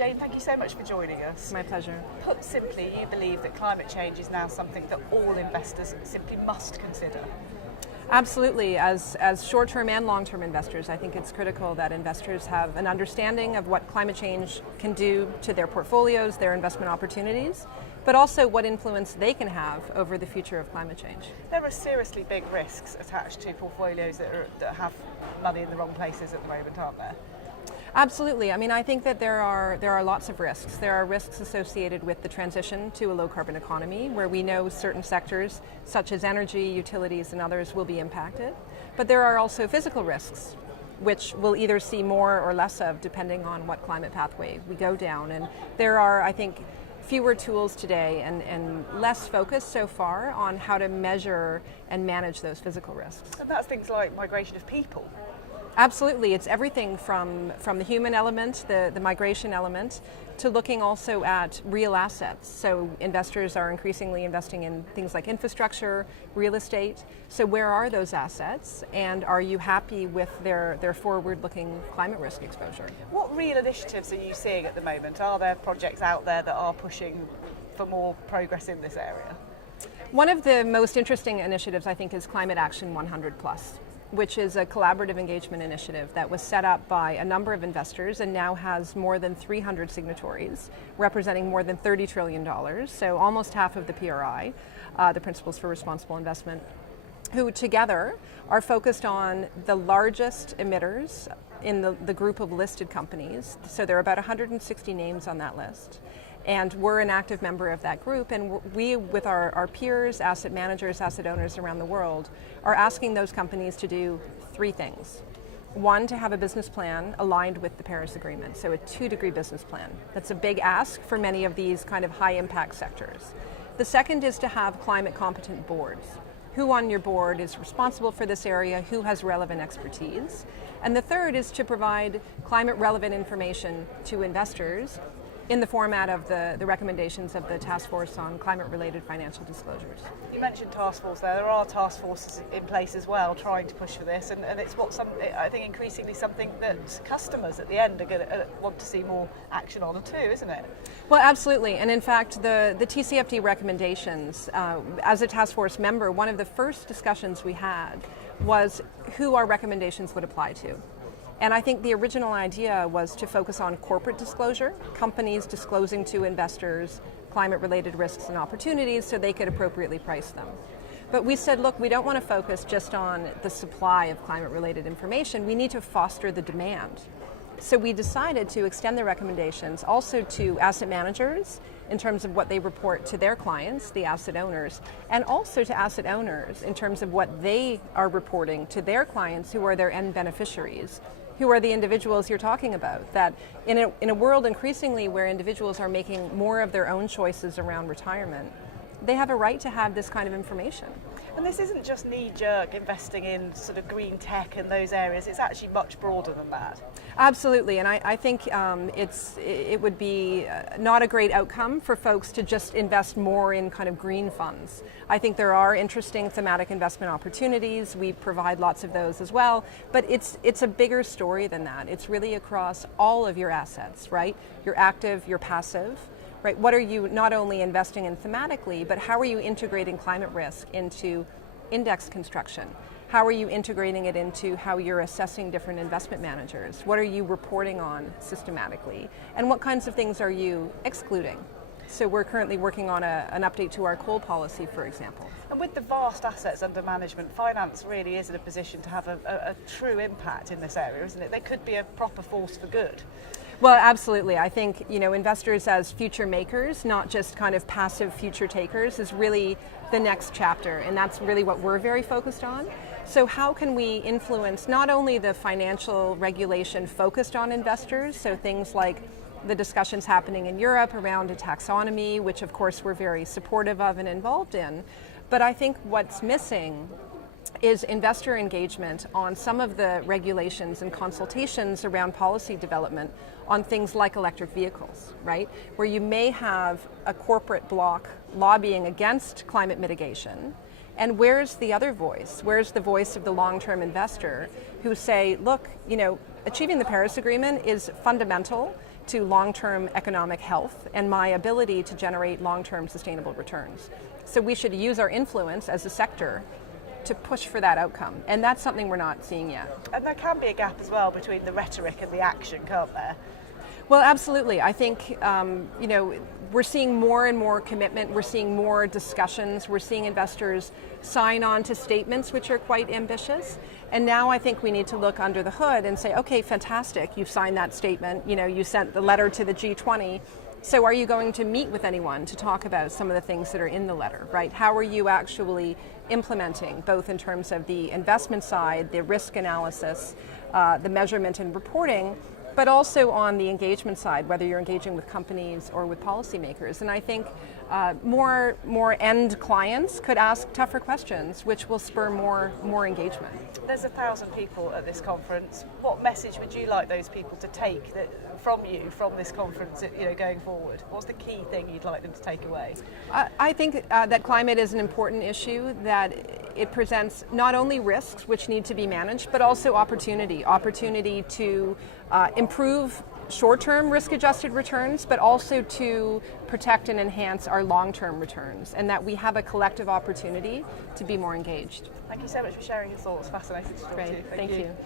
Jane, thank you so much for joining us. My pleasure. Put simply, you believe that climate change is now something that all investors simply must consider. Absolutely. As short-term and long-term investors, I think it's critical that investors have an understanding of what climate change can do to their portfolios, their investment opportunities, but also what influence they can have over the future of climate change. There are seriously big risks attached to portfolios that have money in the wrong places at the moment, aren't there? Absolutely. I mean, I think that there are lots of risks. There are risks associated with the transition to a low-carbon economy, where we know certain sectors, such as energy, utilities, and others, will be impacted. But there are also physical risks, which we'll either see more or less of, depending on what climate pathway we go down. And there are, I think, fewer tools today and less focus so far on how to measure and manage those physical risks. And that's things like migration of people. Absolutely. It's everything from the human element, the migration element, to looking also at real assets. So investors are increasingly investing in things like infrastructure, real estate. So where are those assets, and are you happy with their forward-looking climate risk exposure? What real initiatives are you seeing at the moment? Are there projects out there that are pushing for more progress in this area? One of the most interesting initiatives, I think, is Climate Action 100+. Which is a collaborative engagement initiative that was set up by a number of investors and now has more than 300 signatories, representing more than $30 trillion, so almost half of the PRI, the Principles for Responsible Investment, who together are focused on the largest emitters in the group of listed companies. So there are about 160 names on that list. And we're an active member of that group, and we, with our peers, asset managers, asset owners around the world, are asking those companies to do three things. One, to have a business plan aligned with the Paris Agreement, so a 2-degree business plan. That's a big ask for many of these kind of high-impact sectors. The second is to have climate-competent boards. Who on your board is responsible for this area, who has relevant expertise. And the third is to provide climate-relevant information to investors in the format of the recommendations of the Task Force on Climate-Related Financial Disclosures. You mentioned task force there. There are task forces in place as well trying to push for this, and it's I think increasingly something that customers at the end are going to want to see more action on too, isn't it? Well, absolutely. And in fact, the TCFD recommendations, as a task force member, one of the first discussions we had was who our recommendations would apply to. And I think the original idea was to focus on corporate disclosure, companies disclosing to investors climate-related risks and opportunities so they could appropriately price them. But we said, look, we don't want to focus just on the supply of climate-related information. We need to foster the demand. So we decided to extend the recommendations also to asset managers in terms of what they report to their clients, the asset owners, and also to asset owners in terms of what they are reporting to their clients, who are their end beneficiaries, who are the individuals you're talking about. That in a world increasingly where individuals are making more of their own choices around retirement, they have a right to have this kind of information. And this isn't just knee-jerk investing in sort of green tech and those areas, it's actually much broader than that. Absolutely, and I think it would be not a great outcome for folks to just invest more in kind of green funds. I think there are interesting thematic investment opportunities. We provide lots of those as well, but it's a bigger story than that. It's really across all of your assets, right? Your active, your passive. Right, what are you not only investing in thematically, but how are you integrating climate risk into index construction? How are you integrating it into how you're assessing different investment managers? What are you reporting on systematically? And what kinds of things are you excluding? So we're currently working on an update to our coal policy, for example. And with the vast assets under management, finance really is in a position to have a true impact in this area, isn't it? They could be a proper force for good. Well, absolutely. I think, investors as future makers, not just kind of passive future takers, is really the next chapter, and that's really what we're very focused on. So how can we influence not only the financial regulation focused on investors, so things like the discussions happening in Europe around a taxonomy, which of course we're very supportive of and involved in, but I think what's missing is investor engagement on some of the regulations and consultations around policy development on things like electric vehicles, right? Where you may have a corporate bloc lobbying against climate mitigation, And where's the other voice? Where's the voice of the long-term investor who say, look, achieving the Paris Agreement is fundamental to long-term economic health and my ability to generate long-term sustainable returns. So we should use our influence as a sector to push for that outcome. And that's something we're not seeing yet. And there can be a gap as well between the rhetoric and the action, can't there? Well, absolutely. I think, we're seeing more and more commitment. We're seeing more discussions. We're seeing investors sign on to statements which are quite ambitious. And now I think we need to look under the hood and say, okay, fantastic, you've signed that statement. You sent the letter to the G20. So are you going to meet with anyone to talk about some of the things that are in the letter, right? How are you actually implementing, both in terms of the investment side, the risk analysis, the measurement and reporting, but also on the engagement side, whether you're engaging with companies or with policymakers. And I think more end clients could ask tougher questions, which will spur more engagement. There's 1,000 people at this conference. What message would you like those people to take from this conference, going forward? What's the key thing you'd like them to take away? I think that climate is an important issue, that it presents not only risks which need to be managed, but also opportunity to improve short-term risk-adjusted returns, but also to protect and enhance our long-term returns, and that we have a collective opportunity to be more engaged. Thank you so much for sharing your thoughts. Fascinating to talk to you. Thank you.